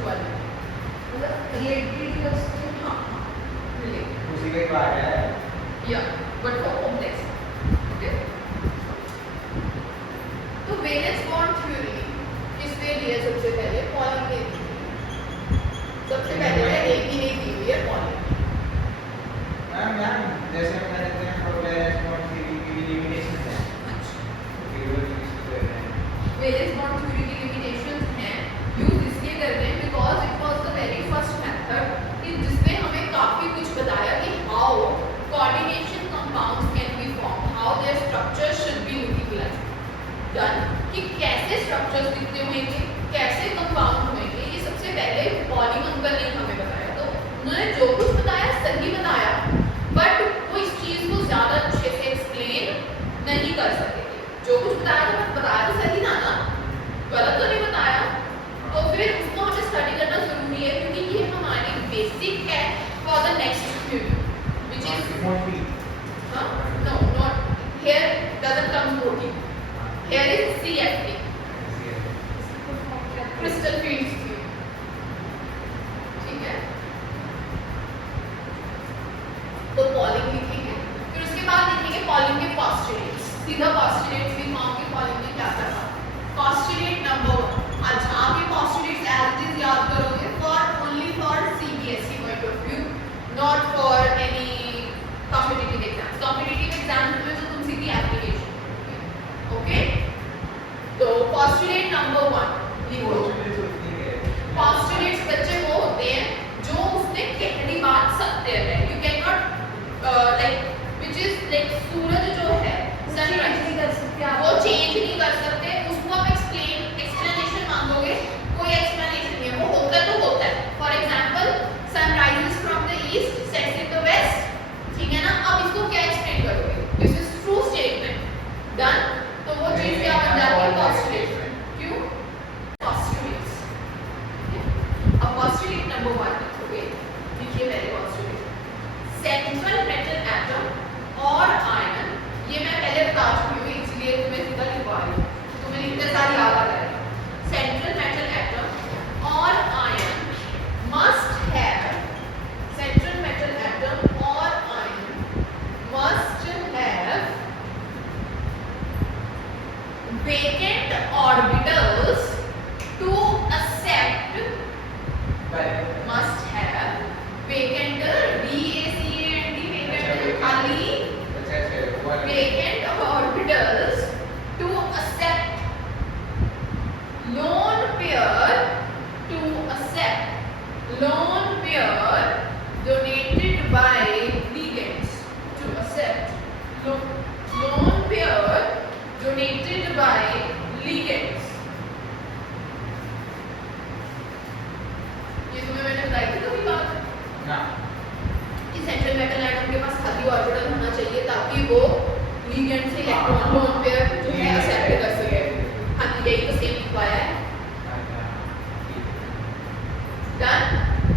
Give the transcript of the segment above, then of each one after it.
कुछ वाले मतलब रिलेटेड हाँ रिलेटेड उसी का ही पार्ट है या बट फॉर कॉम्प्लेक्स ओके। तो वैलेंस बॉन्ड थ्योरी किसने दी है सबसे पहले? पॉलिंग ने दी। सबसे पहले है एक ही नहीं दी हुई है पॉलिंग। मैम जैसे हम कह देते हैं वैलेंस बॉन्ड थ्योरी की लिमिटेशन है। वैलेंस बॉन्ड थ्योरी की लिमिटेशंस हैं यूज इसलिए करते हैं because it was the very first method कि जिसने हमें काफी कुछ बताया कि how coordination compounds can be form, how their structures should be utilized done, कि कैसे स्ट्रक्चर्स दिखते होंगे, कैसे कंपाउंड होंगे, ये सबसे पहले पॉलिंग अंकल ने हमें बताया। तो उन्होंने जो कुछ बताया सही बताया बट वो इस चीज को ज्यादा अच्छे से एक्सप्लेन नहीं कर सके थे। जो कुछ बताया था बताया तो सही था ना, गलत तो नहीं बताया। तो फिर उसको हमें स्टडी करना जरूरी है क्योंकि ये हमारी बेसिक है for the next theory which is no not here doesn't come protein, here is CFT crystal fields theory, ठीक है। तो पॉलिंग लिखेंगे फिर उसके बाद लिखेंगे पॉलिंग के पोस्टुलेट्स, सीधा पोस्टुलेट्स लिखाओगे पॉलिंग ने क्या करना। पोस्टुलेट नंबर 1, अच्छा आप ये पोस्टुलेट्स एज इट इज याद करोगे for only for CBSE point of view, not for any competitive exams. Competitive exams में तो तुम सीधी एप्लीकेशन ओके। तो पोस्टुलेट नंबर 1 लिखो। पोस्टुलेट्स बच्चे वो होते हैं जो उसने कहनी बात सत्य है, you can not like which is like सूरज जो है सनराइज नहीं कर सकते, वो चेंज नहीं कर सकते, उसको आप एक्सप्लेनेशन मांगोगे कोई एक्सप्लेनेशन नहीं है, वो होता तो होता है। For example sun rises from the east sets in the west, ठीक है ना। अब इसको क्या एक्सप्लेन करोगे? This is true statement done. तो वो चीज क्या बन जाती है? पोस्टुलेट। क्यों पोस्टुलेट्स? अब पोस्टुलेट नंबर 1 लिखोगे, लिखिए पहले पोस्टुलेट सेंट्रल मेटल एटम और आयन, ये मैं पहले बता चुकी हूँ इसलिए तुम्हें सीधा लिखवा रही हूँ, तुम्हें लिखते साथ याद आ जाएगा। सेंट्रल मेटल एटम और ion must have, central metal atom और ion must have vacant orbitals to accept, must have vacant vacant खाली vacant orbitals to accept lone pair, to accept lone pair donated by ligands, to accept lone pair donated by ligands। ये तुम्हें मैंने बताई थी कभी बात ना कि सेंट्रल मेटल एटम के पास खाली ऑर्बिटल होना चाहिए ताकि वो लिगेंड से इलेक्ट्रॉन लोन पेयर जो है एक्सेप्ट कर सके। हाँ जी यही तो सेम लिखवाया है done.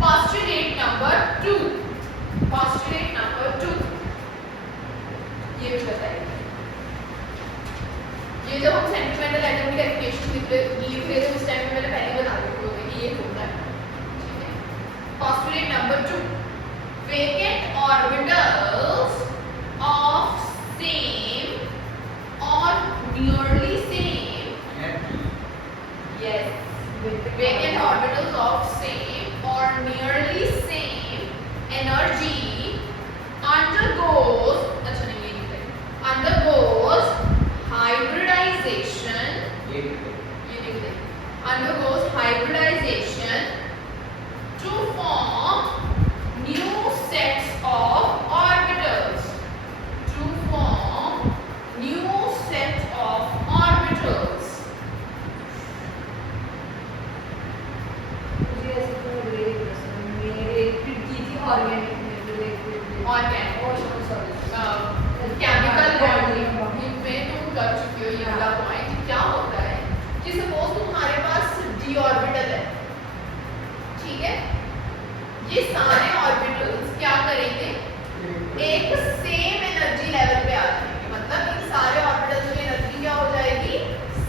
Postulate number 2, postulate number 2 ये भी बताइए। ये जब हम सेंट्रल मेटल एटम की डेफिनेशन लिख रहे थे उस टाइम में मैंने पहले बता दी थी कि ये होता है, ठीक है। Postulate number 2, vacant orbitals of same or nearly same, yes, vacant orbitals of same or nearly same energy undergoes, अच्छा नहीं ये लिखते, undergoes hybridization, ये लिख दे, undergoes hybridization to form new sets of orbitals, to form new sets of orbitals। मुझे ऐसे तो related की थी ऑर्गेनिक रिलेटेड ऑर्गेनिक और सॉरी केमिकल बॉन्डिंग में तुम कर चुके हो ये वाला पॉइंट। क्या होता है कि सपोज तुम्हारे पास d ऑर्बिटल है, ठीक है, ये सारे ऑर्बिटल्स क्या करेंगे एक सेम एनर्जी लेवल पे आ जाएंगे, मतलब इन सारे ऑर्बिटल्स की एनर्जी क्या हो जाएगी?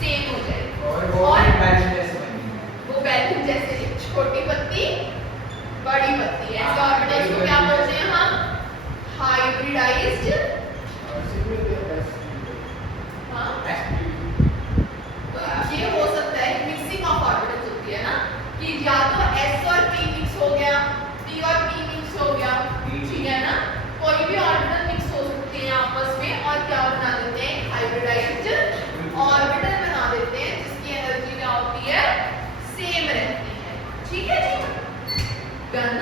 सेम हो जाएगी और वो बैलेंस जैसे बनेंगे, वो बैलेंस जैसे छोटी तो S और P मिक्स हो गया, P और P मिक्स हो गया, ठीक है ना। कोई भी ऑर्बिटल मिक्स हो सकते हैं आपस में और क्या बना देते हैं, हाइब्रिडाइज्ड ऑर्बिटल बना देते हैं जिसकी एनर्जी क्या होती है, सेम रहती है, ठीक है जी। डन।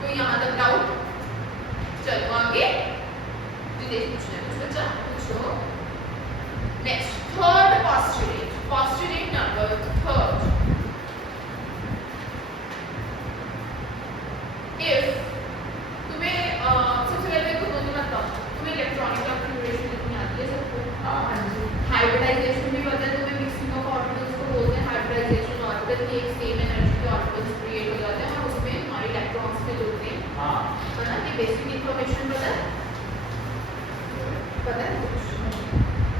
तो यहाँ तक डाउट, चलो आगे विदेश पूछना है बच्चा, पूछो। Next third postulate, postulate number third. If तुम्हें सबसे पहले तो दो बताओ, तुम्हें इलेक्ट्रॉनिक कॉन्फ़िगरेशन कितनी आती है सबको? हाँ जी। हाइब्रिडाइजेशन भी पता है तुम्हें, मिक्सिंग ऑफ ऑर्बिटल्स को बोलते हैं हाइब्रिडाइजेशन। ऑर्बिटल के एक सेम एनर्जी के ऑर्बिटल्स क्रिएट हो जाते हैं और उसमें हमारे इलेक्ट्रॉन्स फिल होते हैं, हाँ है ना। ये बेसिक इंफॉर्मेशन पता है, पता है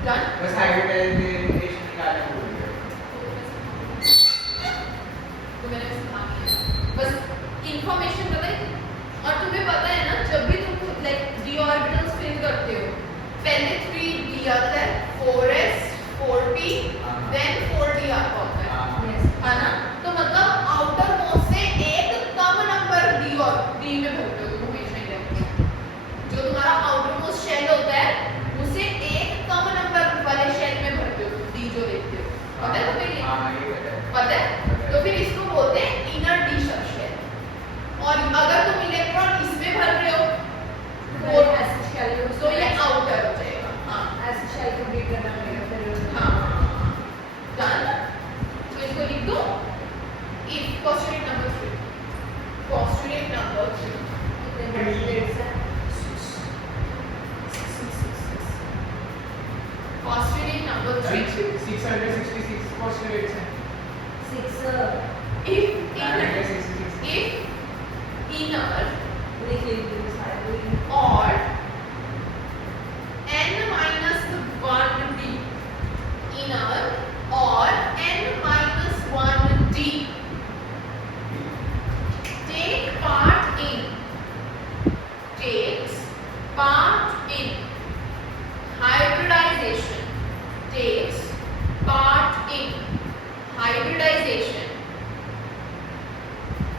डन। बस हाइब्रिडाइजेशन निकालना भूल गए। तो मैंने सिखा दिया, बस इंफॉर्मेशन पता है। और तुम्हें पता है ना, जब भी तुम लाइक d ऑर्बिटल्स फिल करते हो, पहले 3d आता है, 4s 4p देन 4d आता है, है ना। तो मतलब आउटर मोस्ट से एक कम नंबर d और d में भरते हो तुम हमेशा इलेक्ट्रॉन। जो तुम्हारा आउटर मोस्ट शेल होता है उसे एक कम नंबर वाले शेल में भरते हो d जो लेते हो, पता है तुम्हें ये? हाँ ये पता है। तो फिर इसको बोलते हैं इनर d सबशेल। और अगर तुम इलेक्ट्रॉन इसमें भर रहे हो वो ऐसे शेल तो ये आउटर हो जाएगा। हाँ ऐसे शेल कंप्लीट करना पड़ेगा फिर। हाँ डन। तो इसको लिख दो। If postulate number 3, postulate number 3 कितने पोस्टुलेट्स हैं? पोस्टुलेट नंबर 3 666 postulates हैं। 6 if If inner लिख लीजिए सारे। or n minus 1d, inner or n minus 1d takes part in hybridization, takes part in hybridization.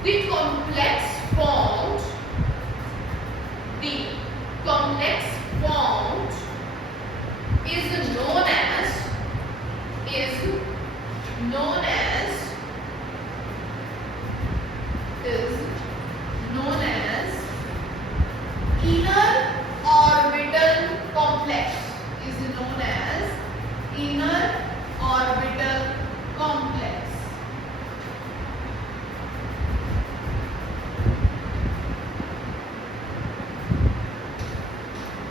The complex formed is known as inner orbital complex, is known as inner orbital complex.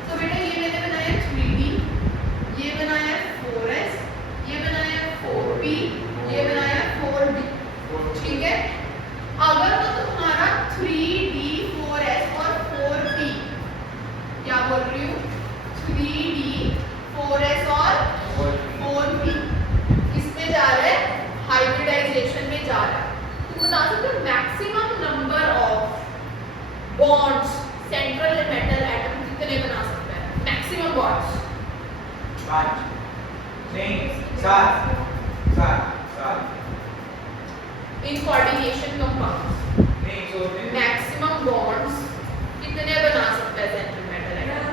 तो बेटा ये मैंने बनाया 3D, ये बनाया 4S, ये बनाया 4P, ये बनाया 4D, ठीक है। अगर तो तुम्हारा 3D 4S और 4P, क्या बोल रही हूँ, 3D 4S और 4P किसमें जा रहा है, हाइब्रिडाइजेशन में जा रहा है। तुम बता सकते हो maximum number of bonds central metal atom कितने बना सकता है, मैक्सिमम बॉन्ड्स? 5 नहीं 7 इन कोऑर्डिनेशन कंपाउंड्स नहीं सोचते मैक्सिमम बॉन्ड्स कितने बना सकता है central metal atom?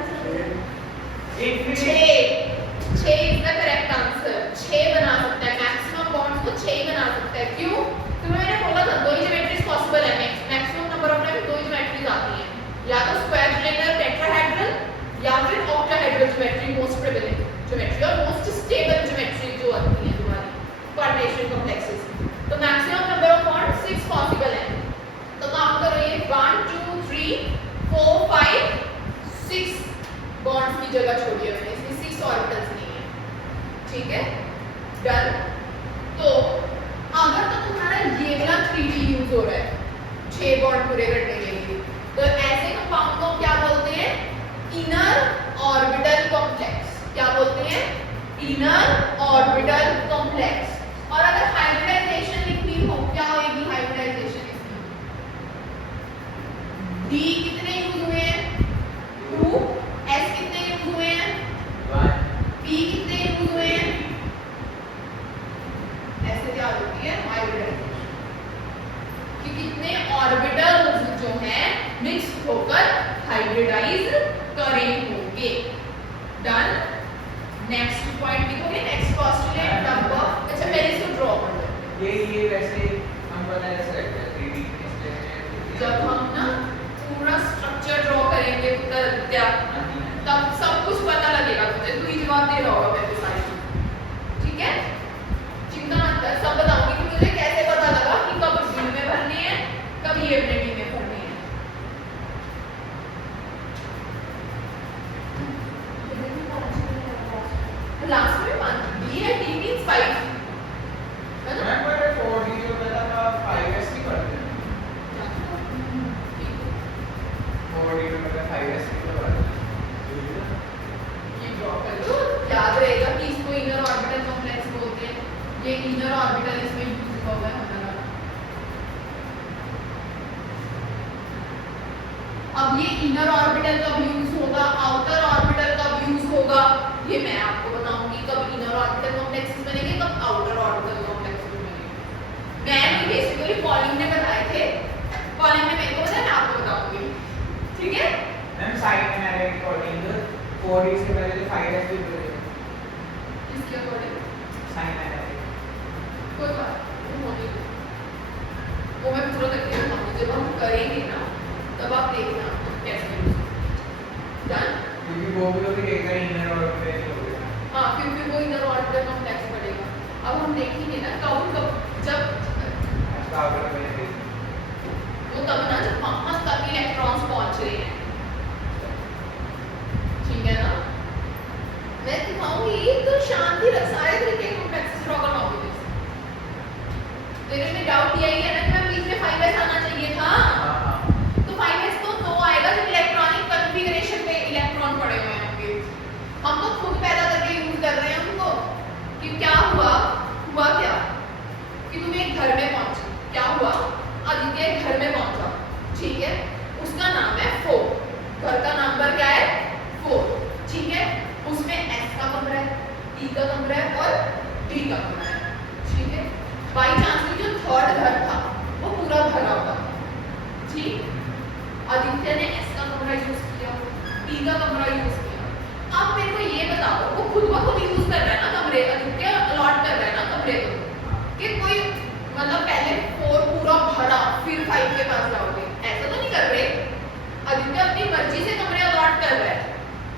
6 is the correct answer. 6 बना सकता है, मैक्सिमम बॉन्ड्स को 6 बना सकता है। क्यों? तुम्हें मैंने बोला था दो ही ज्योमेट्रीज पॉसिबल है, मैक्सिमम नंबर ऑफ टाइम दो ही ज्योमेट्रीज आती हैं, या तो स्क्वायर प्लेनर टेट्राहेड्रल या फिर octahedral geometry, most prevalent geometry और मोस्ट स्टेबल ज्योमेट्री जो आती है तुम्हारी कोऑर्डिनेशन कॉम्प्लेक्सेस। तो maximum number of bonds 6 possible है। तो काउंट करो, ये 1 2 3 4 5 6 बॉन्ड्स की जगह छोड़ी है मैंने, इसमें 6 ऑर्बिटल्स नहीं है, ठीक है। डन। तो अगर तो तुम्हारा ये वाला 3D यूज हो रहा है 6 बॉन्ड पूरे करने के लिए, तो ऐसे कंपाउंड को क्या बोलते हैं, इनर ऑर्बिटल कॉम्प्लेक्स। क्या बोलते हैं, इनर ऑर्बिटल कॉम्प्लेक्स। और अगर हाइब्रिडाइजेशन लिखनी हो, क्या होगी हाइब्रिडाइजेशन इसकी? D कितने यूज हुए हैं, 2, S कितने यूज हुए हैं, 1 P कितने यूज हुए हैं, ऐसे क्या होती है हाइब्रिडाइजेशन। कि कितने ऑर्बिटल्स जो हैं मिक्स होकर हाइब्रिडाइज करे होंगे। डन। नेक्स्ट पॉइंट लिखोगे, नेक्स्ट पोस्टुलेट नंबर। अच्छा पहले इसको ड्रॉ कर दो। ये वैसे हम पता है सेलेक्ट है 3D जब हम ना पूरा स्ट्रक्चर ड्रॉ करेंगे क्या तब सब कुछ पता लगेगा तुझे, तू ही जवाब दे रहा होगा पहले सारी चीज़। ठीक है, चिंता मत कर, सब बताऊंगी कि तुझे कैसे पता लगा कि कब डी में भरनी है, कब ये अपने डी में भरनी है। लास्ट में 5 डी है, डी मींस 5 है ना। मैं पर 4D जो पता था 5S की पढ़ते हैं 4D में मतलब 5S की तो पढ़ते हैं। ये ड्रॉ कर लो, याद रहेगा कि इसको इनर ऑर्बिटल कॉम्प्लेक्स बोलते हैं। ये इनर ऑर्बिटल इसमें यूज हुआ है हमारा। अब ये इनर ऑर्बिटल कब यूज होगा, आउटर ऑर्बिटल कब यूज होगा, ये मैं आपको बताऊंगी। कब इनर ऑर्बिटल कॉम्प्लेक्सेस बनेंगे, कब आउटर ऑर्बिटल कॉम्प्लेक्सेस बनेंगे। मैं बेसिकली पॉलिंग ने बताए थे, पॉलिंग ने मेरे को बताया, मैं आपको बताऊंगी। ठीक है, मैम साइड में मेरे अकॉर्डिंग 4D से पहले तो 5S भी बोले इसके अकॉर्डिंग साइन है। कोई बात नहीं, वो होने दो। वो मैं पूरा करके बताऊंगी, जब हम करेंगे ना तब आप देखना कैसे यूज। डन। क्योंकि वो भी होगी एक बार इनर ऑर्बिटल हो गया। हाँ, क्योंकि वो इनर ऑर्बिटल कॉम्प्लेक्स पड़ेगा। अब हम देखेंगे ना कब जब ऐसा आउटर में वो तब ना जब वहां तक इलेक्ट्रॉन्स पहुंच रहे हैं। ठीक है ना, मैं दिखाऊंगी तो शांति रख, सारे तरीके के कॉम्प्लेक्सेस ड्रॉ करवाऊंगी। तेरे में डाउट यही है ना कि मैं बीच में 5s आना चाहिए था। तो 5s तो आएगा जब इलेक्ट्रॉनिक कॉन्फ़िगरेशन पे इलेक्ट्रॉन पड़े हुए होंगे। हम तो खुद पैदा करके यूज कर रहे हैं उनको। कि क्या हुआ क्या कि तुम एक घर में पहुंचे, क्या हुआ, आदित्य एक घर में पहुंचा। ठीक है, उसका नाम है 4, घर का नंबर क्या है 4। ठीक है, उसमें S का कमरा है, E का कमरा है और D का कमरा है। ठीक है, बाई चांस जो थर्ड घर था वो पूरा भरा हुआ। ठीक, आदित्य ने S का कमरा यूज किया, E का कमरा यूज किया। अब मेरे को ये बताओ, वो खुद ब खुद यूज कर रहा है ना कमरे, आदित्य अलॉट कर रहा है ना कमरे को, कि कोई मतलब पहले 4 पूरा भरा फिर 5 के पास जाओगे, ऐसा तो नहीं कर रहे। आदित्य अपनी मर्जी से कमरे अलॉट कर रहा है।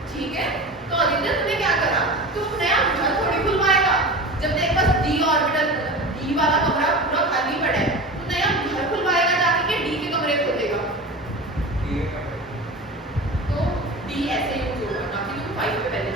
ठीक है, तो आदित्य तूने क्या करा, तू नया घर थोड़ी खुलवाएगा जब तेरे पास डी ऑर्बिटल, डी वाला कमरा पूरा खाली पड़ा है। तू नया घर खुलवाएगा जाके कि डी के कमरे खोलेगा। तो डी ऐसे यूज होगा ना कि तुम 5 पे पहले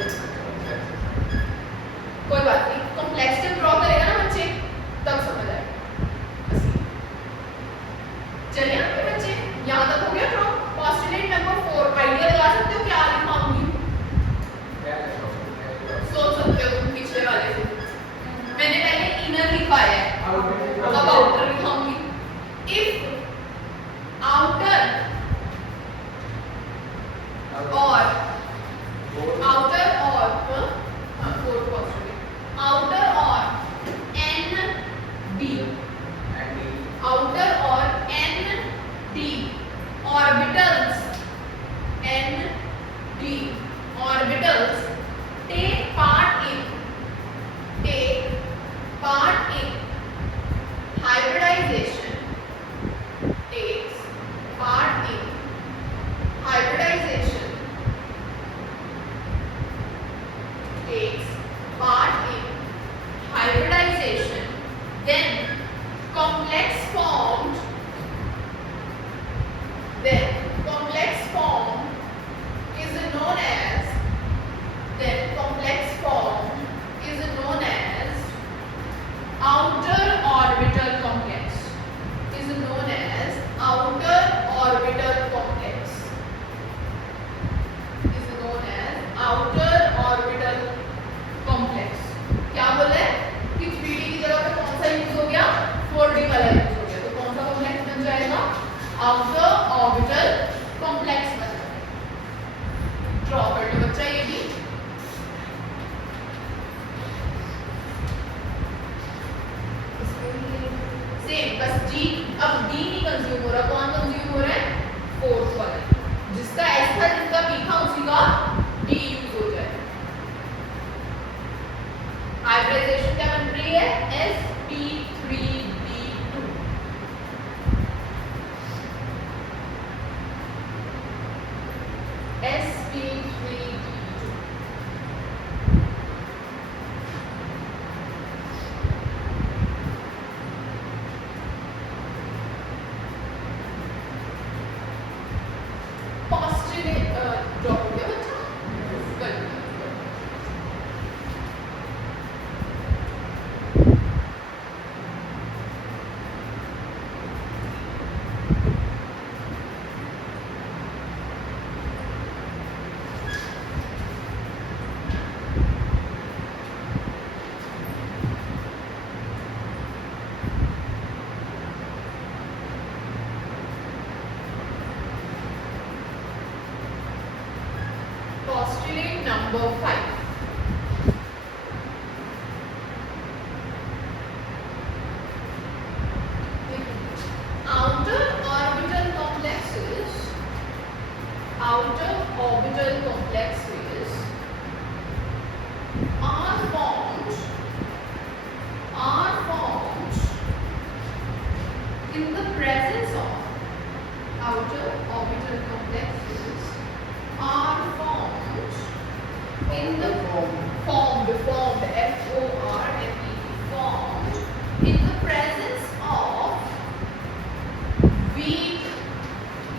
number 5. Outer orbital complexes are formed in the presence of outer orbital complexes are formed in the formed F-O-R-M-E-D formed in the presence of weak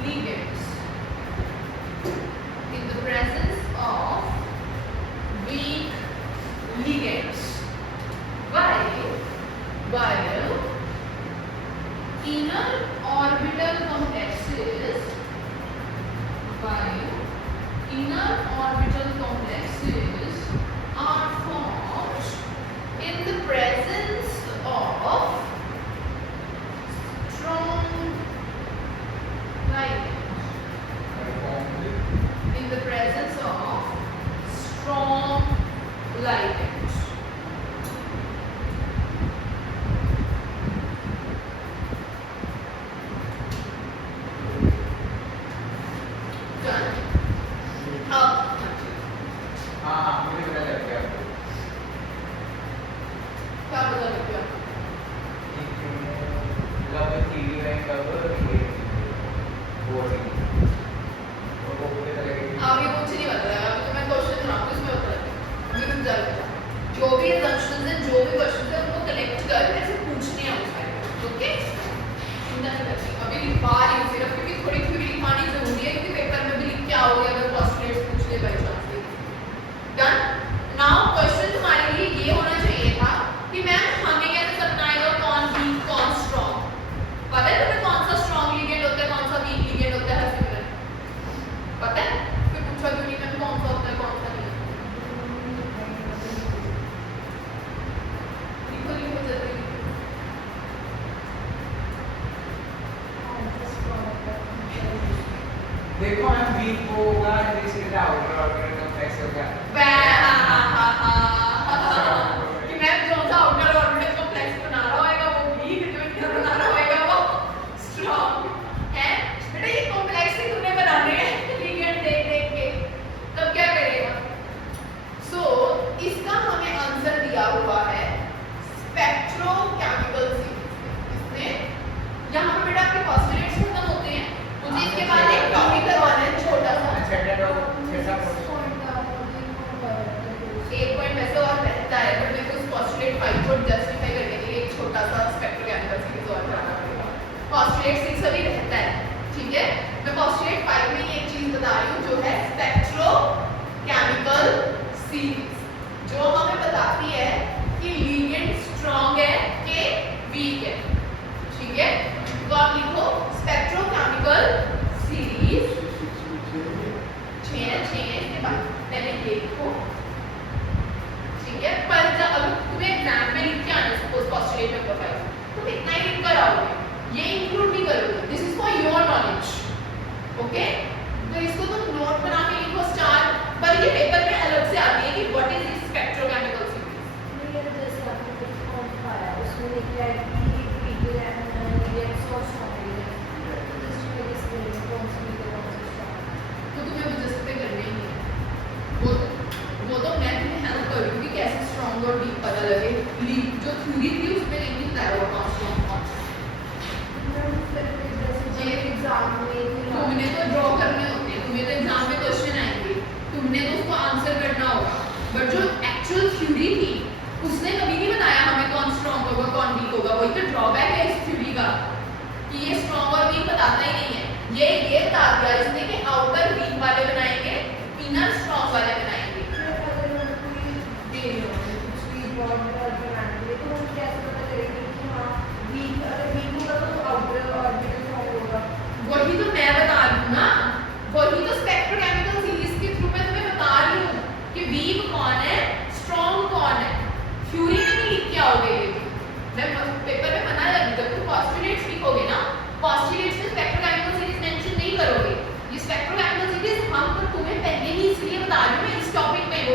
ligands. In the presence of weak ligands. While inner orbital complexes are formed in the presence of strong ligands. In the presence of strong ligands. Done. Up. हाँ मुझे पता लग गया क्या पता लग गया? मतलब थ्री में कब ये बोर्डिंग और वो मुझे पता लगा आगे कुछ नहीं बता रहा है। अभी तो मैं क्वेश्चन बनाऊंगी उसमें बता रहा हूँ। अभी रुक जा बेटा। जो भी assumptions हैं, जो भी questions हैं, उनको connect कर ऐसे पूछने हैं उस time पे। Okay? चिंता नहीं करनी। अभी लिखवा रही हूँ सिर्फ क्योंकि थोड़ी थ्योरी लिखवानी जरूरी है क्योंकि पेपर में भी लिख के आओगे अगर postulates पूछ ले by chance। Done? Now question तुम्हारे लिए ये होना चाहिए था कि मैम हमें कैसे समझना आएगा कौन weak कौन strong। पता है तुम्हें कौन सा strong ligand होता है कौन सा weak ligand होता है हर सिमिलर? पता है? फिर पूछा क्यों नहीं मैम कौन सा होता है कौन सा नहीं? लिखो लिखो जल्दी लिखो। देखो मैम वीक होगा इसके आउटर ऑर्बिटल कॉम्प्लेक्स होगा कि मैम जो सा आउटर ऑर्बिटल कॉम्प्लेक्स बना रहा होगा वो वीक, जो इंटर बना रहा होगा वो स्ट्रांग है। बेटा ये कॉम्प्लेक्स ही तूने बनाने हैं लिगेंड देख देख के, तब क्या करेगा? सो इसका हमें आंसर दिया हुआ है स्पेक्ट्रोकेमिकल सीरीज। इसमें यहाँ पे बेटा आपके पॉस्टुलेट्स खत्म होते हैं। मुझे इसके बाद एक टॉपिक करवाना है छोटा सा। एक पॉइंट वैसे और रहता है बट मेरे को उस पोस्टुलेट 5 को जस्टिफाई करने के लिए एक छोटा सा स्पेक्ट्रोकेमिकल सीरीज और कराना पड़ेगा। पोस्टुलेट 6 अभी रहता है, ठीक है? मैं पोस्टुलेट 5 में एक चीज बता रही हूँ जो है स्पेक्ट्रोकेमिकल सीरीज, जो हमें बताती है कि लिगेंड स्ट्रांग है कि वीक है, ठीक है? तो आप लिखो स्पेक्ट्रोकेमिकल सीरीज 6 के बाद पहले ये लिखो, ठीक है? पर जब अगर तुम्हें एग्जाम में लिख के आना सपोज पोस्टुलेट नंबर 5 तुम इतना ही लिख कर आओगे, ये इंक्लूड नहीं करोगे। This is for your knowledge, okay? तो इसको तुम नोट बना के लिखो स्टार, पर ये पेपर में अलग से आती है कि what is this spectrochemical series. ये जैसे आपने कुछ पढ़ा है उसमें लिखा है कि वीक एंड लिगेंड्स और स्ट्रॉन्ग लिगेंड्स जस्ट मेरे स्किल में कौन सी वीक है कौन सी स्ट्रॉन्ग। तो तुम्हें भी जैसे करना ही है वो तो मैं तुम्हें हेल्प करूंगी कैसे स्ट्रांग और वीक पता लगे। जो थ्योरी थी उसमें नहीं बताया हुआ कौन स्ट्रांग कौन ये एग्जाम में तुमने तो ड्रॉ करने होते हैं, तुम्हें तो एग्जाम में क्वेश्चन आएंगे, तुमने तो उसको आंसर करना होगा। बट जो एक्चुअल थ्योरी थी उसने कभी नहीं बताया हमें कौन स्ट्रांग होगा कौन वीक होगा। वही तो ड्रॉबैक है इस थ्योरी का कि ये स्ट्रांग और वीक बताता ही नहीं है। ये बता दिया इसने कि आउटर वीक वाले बनाएंगे, इनर स्ट्रांग वाले बनाएंगे। वही तो मैं बता रही हूँ ना, वही तो स्पेक्ट्रोकेमिकल सीरीज के थ्रू मैं तुम्हें बता रही हूँ कि वीक कौन है स्ट्रांग कौन है। थ्योरी में नहीं लिख के आओगे ये भी, मैं पेपर में बना लगी जब तुम पोस्टुलेट्स लिखोगे ना, पोस्टुलेट्स में स्पेक्ट्रोकेमिकल सीरीज मेंशन नहीं करोगे। ये स्पेक्ट्रोकेमिकल सीरीज हम तो तुम्हें पहले ही इसलिए बता रही हूँ मैं इस टॉपिक में, वो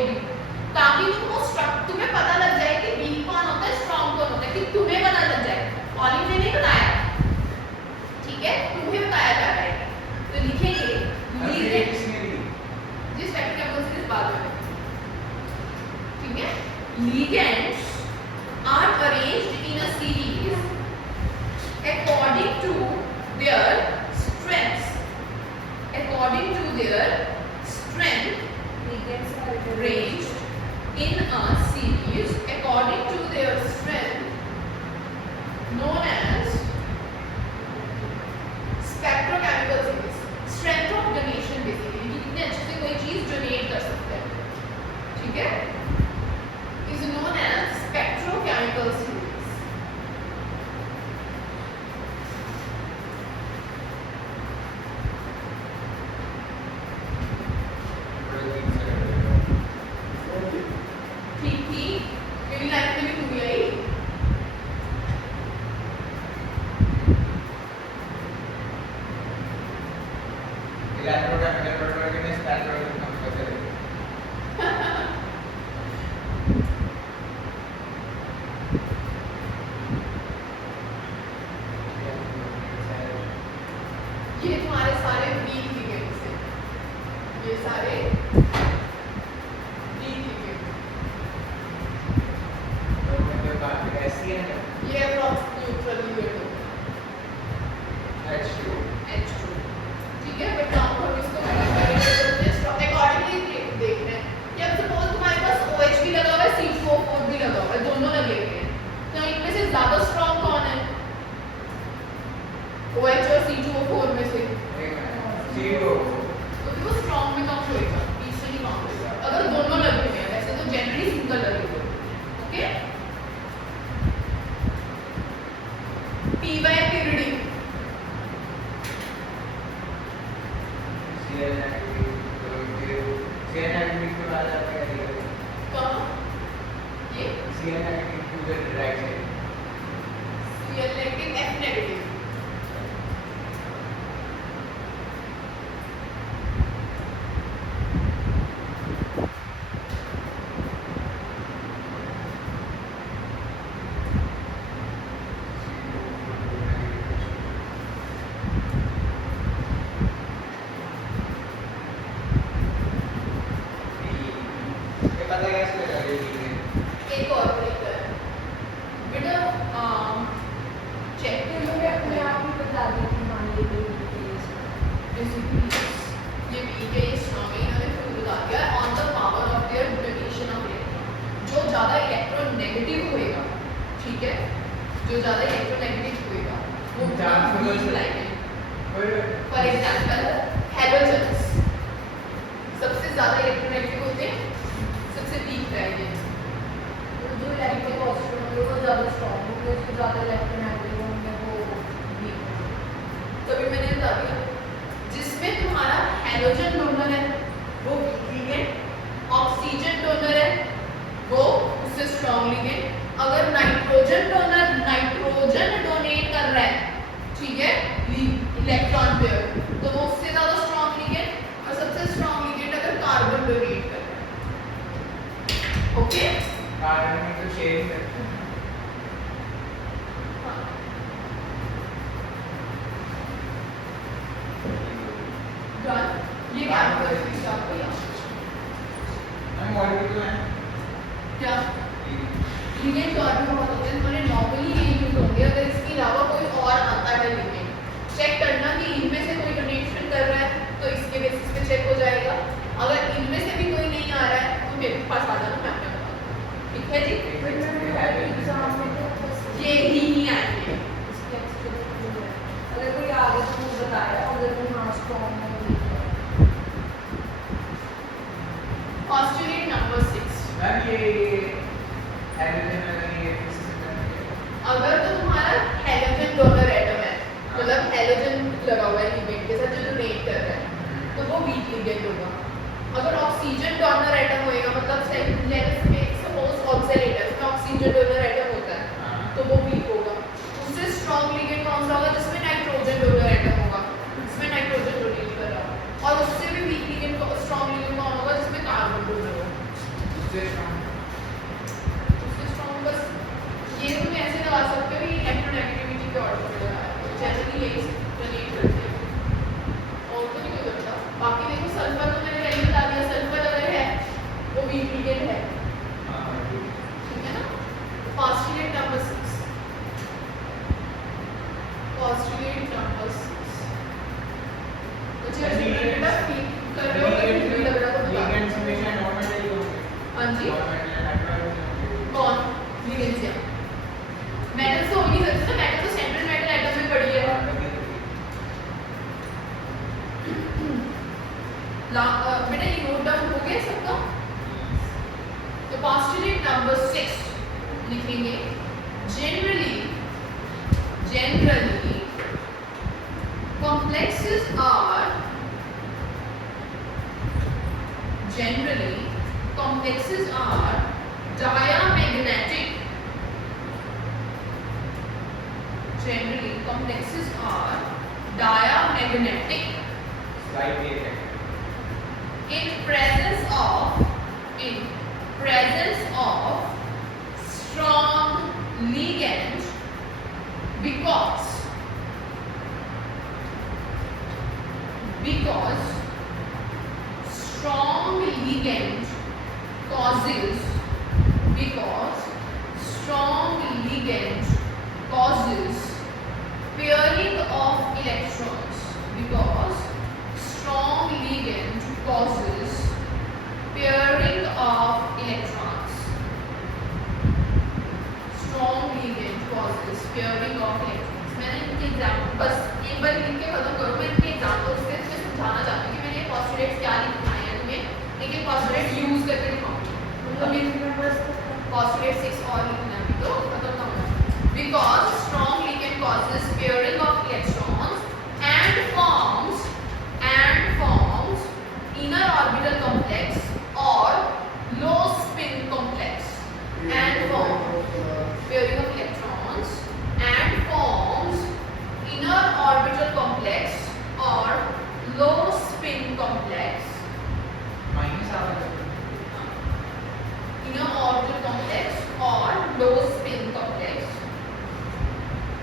ठीक है, तुम्हें बताया जा रहा है। तो लिखेंगे अरे ये लिगेंड, किसने दी? जिस फैक्ट के अपन इस बात में, ठीक है, ligands are arranged in a series according to their strengths, according to their strength Ligands are arranged in a series according to their strength known as spectrochemical series. Strength of donation basically, कि कितने अच्छे से कोई चीज donate कर सकते हैं, ठीक है, is known as spectrochemical series. ठीक थी मेरी लाइफ में भी खूबी आई। इलेक्ट्रोकेमिकल प्रोडक्ट में स्पेक्ट्रोकेमिकल कंप्यूटर ये तुम्हारे सारे वीक लिगेंड्स हैं, ये सारे वीक लिगेंड्स, तो मैं बात ऐसी है ना ये approx neutral ligand H2 H2, ठीक है, बट नाउ हम इसको अकॉर्डिंगली देख रहे हैं कि अब सपोज तुम्हारे पास OH भी लगा हुआ है, C2O4 भी लगा हुआ है, दोनों लगे हुए हैं, तो इनमें से ज्यादा स्ट्रॉन्ग कौन है? OH और C2O4 में से जीरो तो वो स्ट्रॉन्ग में काउंट होएगा, तीसरे ही काउंट होएगा अगर दोनों लगे हुए हैं, वैसे तो जनरली सिंगल लगे हुए हैं, okay. P by pyridine, CL negative के बाद आता है कहाँ? ये CL negative to the right side Cl negative F negative, ये पता कैसे लगा ये एक और तरीका है बेटा, चेक तो ये अपने आप ही बता दी कि मान लीजिए ये भी के स्ट्रॉन्ग है, इन्होंने खुद बता दिया on the power of their donation of electron, जो ज्यादा इलेक्ट्रोनेगेटिव होएगा, ठीक है, जो ज्यादा इलेक्ट्रोनेगेटिव होएगा वो weak ligand, for example halogens सबसे ज्यादा इलेक्ट्रोनेगेटिव होते हैं, सबसे वीक लाइगेंड, जो इलेक्ट्रो पॉजिटिव होंगे वो ज़्यादा स्ट्रॉन्ग होंगे, जो ज़्यादा इलेक्ट्रोनेगेटिव होंगे वो वीक होंगे। तभी मैंने बता दिया जिसमें तुम्हारा हैलोजन डोनर है वो वीक लिगेंड, ऑक्सीजन डोनर है वो उससे स्ट्रॉन्ग लिगेंड, अगर नाइट्रोजन डोनर नाइट्रोजन डोनेट कर रहा है, ठीक है, इलेक्ट्रॉन पेयर, तो वो उससे ज्यादा स्ट्रॉन्ग लिगेंड, और सबसे स्ट्रॉन्ग लिगेंड अगर कार्बन डोनेट कर रहा है, ओके। कार्बन में तो शेयरिंग करते हैं डन, ये क्या है आपको याद हम मॉलिक्यूल हैं क्या लिगेंड और भी बहुत होते हैं, तुम्हारे नॉर्मली ये यूज होंगे, अगर इसके अलावा कोई और आता है लिगेंड चेक करना कि इनमें से कोई डोनेशन कर रहा है तो इसके बेसिस पे चेक हो जाएगा, अगर इनमें से भी कोई नहीं आ रहा है तो मेरे पास आ जाना, मैं आपको बताऊंगा, ठीक है जी। एग्जाम में तो बस ये ही आएंगे, इसके एक्स्ट्रा जो है अगर कोई आगे तो मुझे बताया, अगर कोई हाँ स्ट्रॉन्ग है तो पोस्टुलेट नंबर 6, मैम ये हाइड्रोजन अगर ये किसी से अगर तो तुम्हारा हैलोजन डोनर एटम है, मतलब हैलोजन लगा हुआ है लिगेंड के साथ जो डोनेट कर रहा है तो वो वीक लिगेंड होगा, अगर ऑक्सीजन डोनर एटम होएगा, मतलब सेकंड लेवल में सपोज ऑक्सीलेटर में ऑक्सीजन डोनर एटम होता है तो वो वीक होगा, उससे स्ट्रॉन्ग लिगेंड कौन सा होगा जिसमें नाइट्रोजन डोनर एटम होगा, जिसमें नाइट्रोजन डोनेट कर रहा होगा, और उससे भी वीक लिगेंड स्ट्रॉन्ग लिगेंड कौन होगा जिसमें कार्बन डोनर होगा, उससे उससे स्ट्रॉन्ग बस ये तुम ऐसे लगा सकते हो कि इलेक्ट्रोनेगेटिविटी के ऑर्डर पे लगाया, जनरली यही नंबर 6 लिखेंगे generally complexes are diamagnetic. Generally complexes are diamagnetic Slightly effective. in presence of strong ligand because strong ligand causes pairing of electrons. Because strong ligand causes pairing of electrons. Strong ligand causes pairing of electrons. मैंने इनके example बस एक बार लिख के खत्म करो. मैं इनके एग्जाम्पल्स से तुम्हें समझाना चाहती हूँ कि मैंने ये पोस्टुलेट्स क्या लिखना है. तुम्हें एक पोस्टुलेट यूज करके दिखाऊंगी. अभी postulate 6 और लिखना है तो खत्म ना हो. Because strong ligand causes pairing of electrons and forms inner orbital complex or low spin complex and forms pairing of electrons and forms inner orbital complex or low spin complex. Minus hour. Inner orbital complex or low spin complex.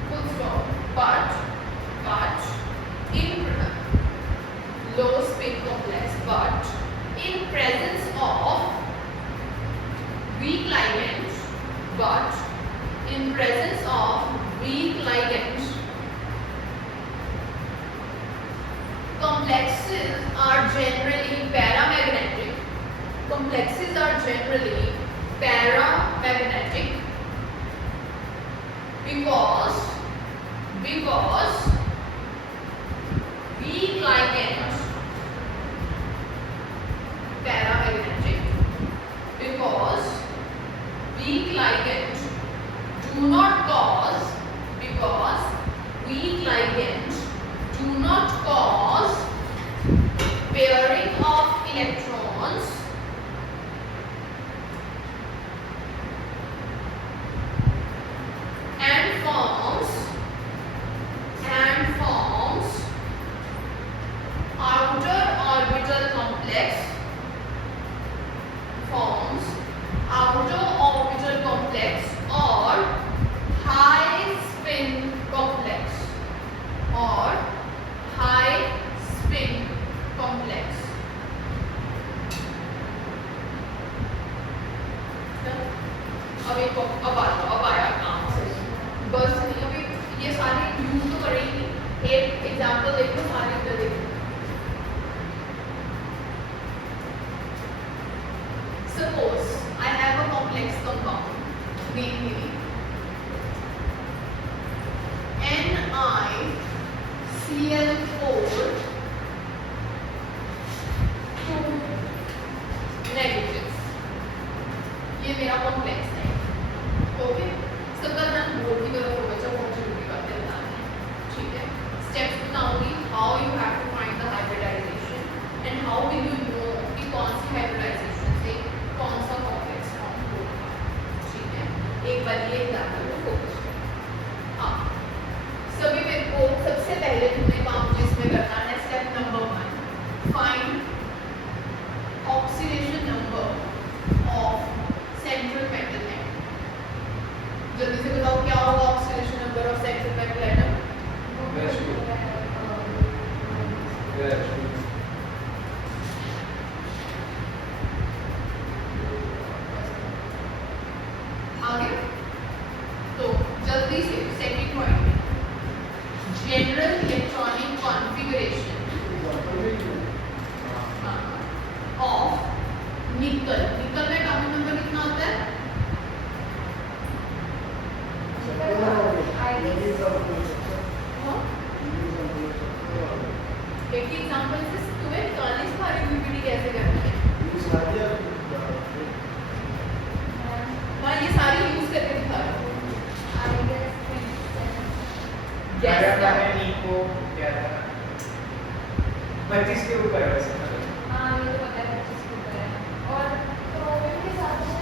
Full stop. But in low spin complex, but in presence of weak ligands, complexes are generally paramagnetic. Complexes are generally paramagnetic because weak ligands paramagnetic because weak ligands do not cause pairing of electrons and forms outer orbital complex or high spin complex अब आया काम से. बस नहीं, अभी ये सारे use तो करेंगे. एक एग्जांपल देखो, सारे इधर देखो. Suppose I have a complex compound, namely NiCl4 2 negatives. ये मेरा कॉम्प्लेक्स है. ओके, सबका ध्यान बोर्ड की तरफ होगा. जब बहुत जरूरी बातें बतानी है. ठीक है, स्टेप्स बताऊंगी. How you have to find the hybridization and how will you know कि कौन सी हाइब्रिडाइजेशन से कौन सा कॉम्प्लेक्स फॉर्म होगा. ठीक है, एक बार ये एग्जांपल को फोकस करो. हाँ, सभी मेरे को सबसे पहले तुम्हें काम जिसमें करना है step number 1, find oxidation number of central metal atom. जल्दी से बताओ क्या होगा oxidation number of central metal atom. आगे तो जल्दी से second point, general electronic configuration of निकल. निकल में एटॉमिक नंबर कितना होता है? एक एग्जांपल से तुम्हें 40 बार यूपीडी कैसे करना है. मैं ये सारी यूज करके दिखा रहा हूँ। I guess 27. Guess अगर क्या? मैंने नीको क्या था 25 के ऊपर है वैसे मतलब हाँ ये तो पता है 25 के ऊपर है। और प्रोबेबल के साथ में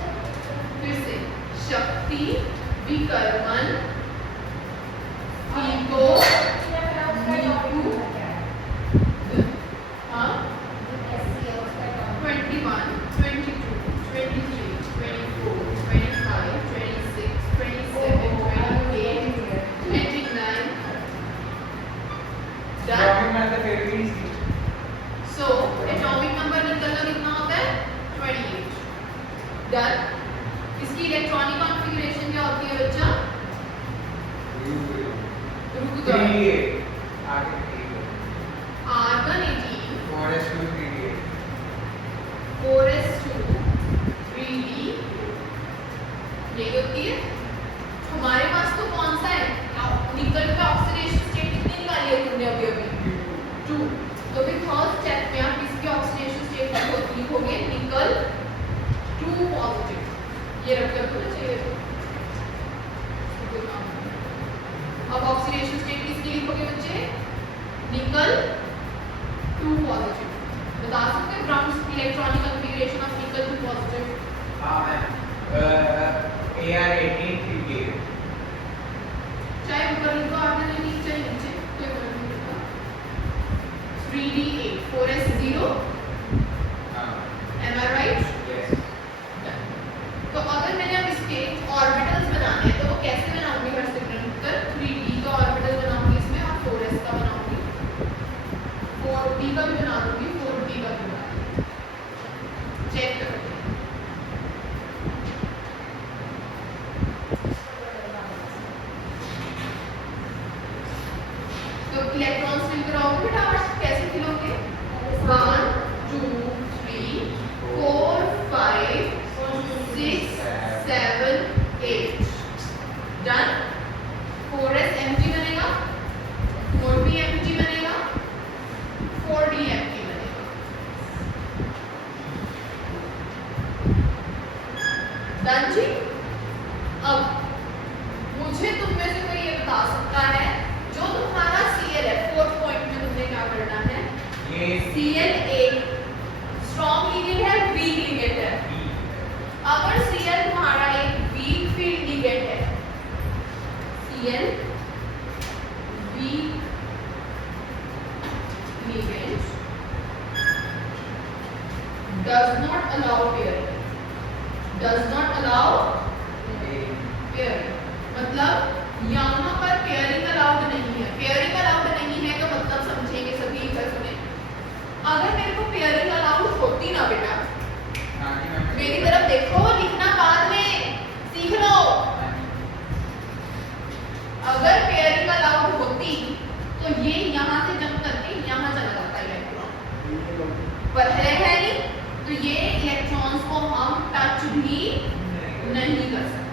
फिर से शक्ति, विकर्मन, ईगो, या फिर उसका टॉपिक होता क्या है? हाँ, SC है उसका टॉपिक। 21, 22, 23, 24, 25, 26, 27, 28, 29. Done? ड्राइंग में तो फिर भी इजी So, atomic number निकलना कितना होता है? 28. Done? इसकी इलेक्ट्रॉनिक कॉन्फ़िगरेशन क्या होती है बच्चा? रुक जाओ। 38 आगे 38 Argon 18, 4s2 38 4s2, 3d, यही होती है। हमारे पास तो कौन सा है? निकल का ऑक्सीडेशन स्टेट कितनी निकाली है तुमने अभी अभी? 2। तो फिर थर्ड स्टेप में आप इसकी ऑक्सीडेशन स्टेट लिखोगे निकल 2 पॉजिटिव। ये रख कर होना चाहिए तो। अब ऑक्सीडेशन स्टेट किसकी लिखोगे बच्चे? निकल 2 पॉजिटिव। बता सकते हैं ग्राउंड इलेक्ट्रॉनिक कॉन्फ़िगरेशन ऑफ निकल 2 पॉजिटिव? हां AR18 38 चाहे ऊपर लिखो आगे नहीं नीचे नीचे कोई फर्क नहीं पड़ता। 3d8 4s0 हां am I right? यस तो अगर मैंने अब इसके ऑर्बिटल्स बनाने हैं तो वो कैसे बनाऊंगी? हर सेकंड पर 3d का ऑर्बिटल बनाऊंगी इसमें और 4s का बनाऊंगी, 4d का भी बना दूंगी, 4d का भी बना दूंगी। चेक करो। तो इलेक्ट्रॉन्स फिल कराओगे बेटा और कैसे फिलोगे? 1 2 3 4 5 6 7 8 डन। 4s empty बनेगा, 4p empty बनेगा, 4d empty बनेगा। डन जी। अब मुझे तुम में से कोई ये बता सकता है जो तुम्हारा Cl है, 4th पॉइंट में तुमने क्या करना है? ये Cl एक स्ट्रॉन्ग लिगेंड है, वीक लिगेंड है। अगर Cl तुम्हारा एक वीक फील्ड लिगेंड है, Cl week ligand does not allow pairing, does not allow pairing, मतलब यहाँ पर पेयरिंग अलाउड नहीं है। पेयरिंग अलाउड नहीं है का मतलब समझेंगे सभी, इधर सुने। अगर मेरे को पेयरिंग अलाउड होती ना बेटा, मेरी तरफ देखो, लिखना बाद में सीख लो। अगर पेयरिंग अलाउड होती तो ये यहाँ से जंप करके यहाँ चला जाता इलेक्ट्रॉन, पर है नहीं, तो ये इलेक्ट्रॉन्स को हम टच भी नहीं कर सकते।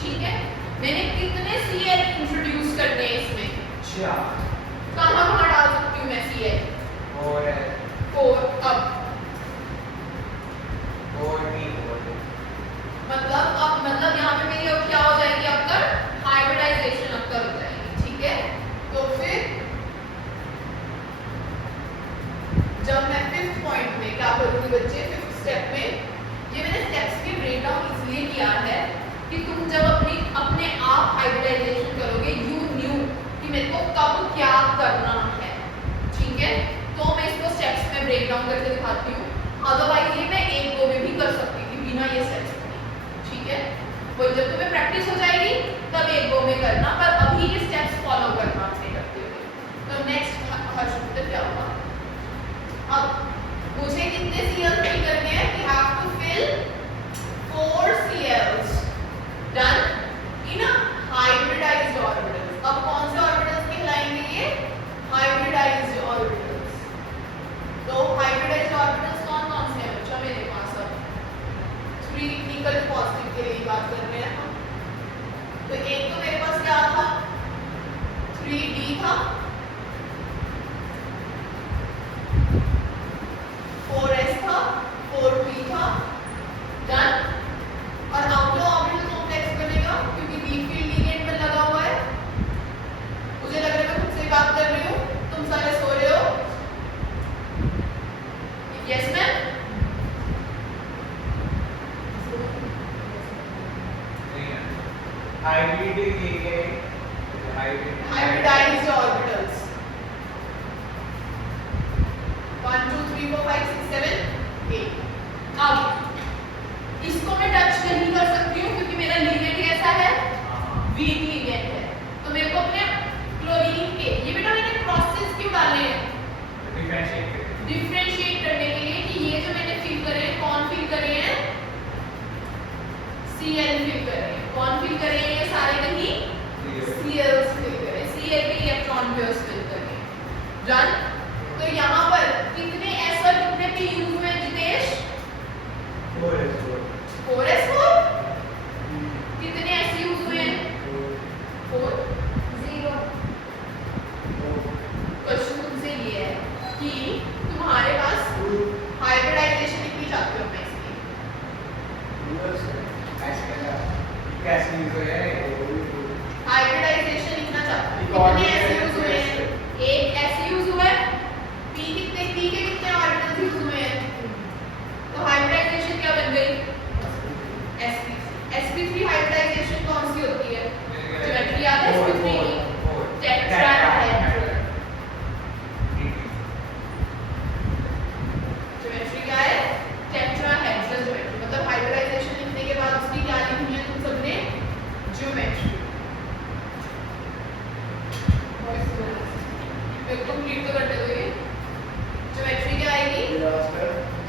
ठीक है, मैंने कितने Cl इंट्रोड्यूस करने हैं इसमें? अच्छा कहाँ कहाँ डाल सकती हूँ मैं Cl? और 4। अब मतलब यहाँ पे मेरी अब क्या हो जाएगी? अक्कर हाइब्रिडाइजेशन अक्कर हो जाएगी। ठीक है, तो फिर जब मैं 5th पॉइंट में क्या करूँगी बच्चे? 5th स्टेप में, ये मैंने स्टेप्स के ब्रेक डाउन इसलिए किया है कि तुम जब अपने आप हाइब्रिडाइजेशन करोगे, यू न्यू कि मेरे को कब क्या करना है। ठीक है, तो मैं इसको स्टेप्स में ब्रेक डाउन करके दिखाती हूँ। अदरवाइज ये मैं एक गो में भी कर सकती थी बिना ये स्टेप्स के। ठीक है, वो जब तुम्हें प्रैक्टिस हो जाएगी तब एक गो में करना, पर अभी ये स्टेप्स फॉलो करना अपने करते हुए। तो नेक्स्ट हर शुरू क्या होगा? अब मुझे कितने Cl फिल करने हैं? We have to fill 4 Cls done in a hybridized orbitals. अब कौन से ऑर्बिटल्स कहलाएंगे ये? Hybridized orbitals. तो हाइब्रिडाइज्ड ऑर्बिटल्स कौन-कौन से हैं बच्चा मेरे पास? अब 3 निकल पॉजिटिव के लिए बात कर रहे हैं हम। तो एक तो मेरे पास क्या था? 3d था, 3 4 5 6 7 8 अब इसको मैं टच नहीं कर सकती हूँ क्योंकि मेरा लिगेंड कैसा है, वीक लिगेंड है। तो मेरे को अपने क्लोरीन के, ये बेटा मैंने प्रोसेस क्यों डाले हैं, डिफरेंशिएट करने के लिए कि ये जो मैंने फिल करे हैं, कौन फिल करे हैं, Cl फिल करे हैं। कौन फिल करे हैं, ये सारे कहीं Cl फिल करे, Cl के इलेक्ट्रॉन पेयर्स फिल करे। डन। तो यहाँ पर कितने S और कितने P यूज हुए हैं जितेश? 4s4। कितने S यूज हुए हैं? 4। 0 क्वेश्चन तुमसे ये है कि तुम्हारे पास हाइब्रिडाइजेशन इतनी चाहते हो मैं इसकी, हाइब्रिडाइजेशन इतना चाहते हो, कितने S यूज हुए हैं? एक S यूज हुआ है। P कितने, P के कितने ऑर्बिटल्स यूज हुए हैं? तो हाइब्रिडाइजेशन क्या बन गई? sp3। sp3 हाइब्रिडाइजेशन कौन सी होती है? ज्योमेट्री याद है sp3 की? टेट्राहेड्रल। ज्योमेट्री क्या है? Tetrahedral geometry. मतलब हाइब्रिडाइजेशन लिखने के बाद उसकी क्या लिखनी है तुम सबने? ज्योमेट्री। बिल्कुल कंप्लीट तो करने दो ये। ज्योमेट्री क्या आएगी?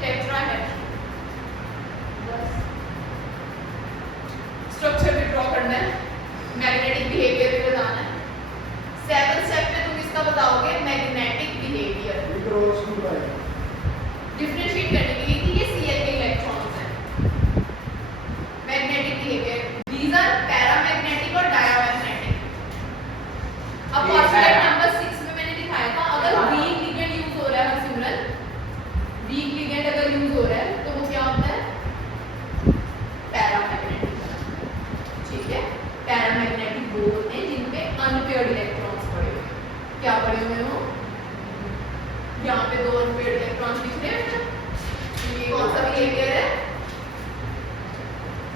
टेट्राहेड्रल। बस स्ट्रक्चर भी ड्रॉ करना है, मैग्नेटिक बिहेवियर भी बताना है। 7th स्टेप में तुम इसका बताओगे मैग्नेटिक बिहेवियर, डिफरेंशिएट करने के लिए कि ये Cl के इलेक्ट्रॉन्स हैं। Magnetic behaviour, these are paramagnetic और डायमैग्नेटिक। अब पॉस्टुलेट नंबर 6 में मैंने दिखाया था अगर वीक लिगेंड यूज हो रहा है सिमरन, वीक लिगेंड अगर यूज हो रहा है तो वो क्या होता है? पैरामैग्नेटिक। ठीक है, पैरामैग्नेटिक वो होते हैं जिनपे अनपेयर्ड इलेक्ट्रॉन्स पड़े हुए हैं। क्या पड़े हुए हो? यहाँ पे 2 अनपेयर्ड इलेक्ट्रॉन्स दिख रहे हैं। ये कौन सा बिहेवियर है?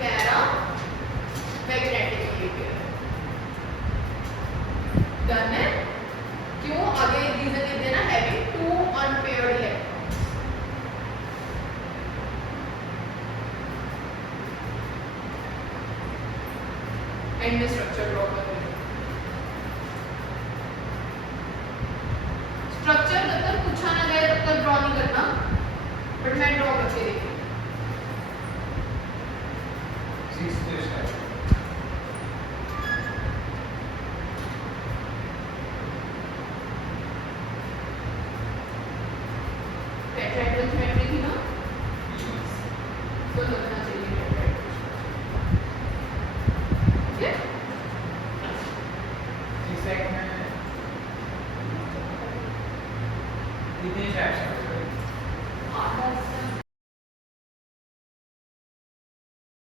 Paramagnetic behaviour. डन है। क्यों? आगे रीजन लिख देना, हैविंग 2 अनपेयर्ड इलेक्ट्रॉन्स। एंड में स्ट्रक्चर ड्रॉ कर देना। स्ट्रक्चर जब तक पूछा ना जाए तब तक ड्रॉ नहीं करना, बट मैं ड्रॉ करके देखूंगी। टेट्राहेड्रल ज्योमेट्री थी ना, तो लगना चाहिए टेट्राहेड्रल। ठीक है, कितने स्टेप्स हैं?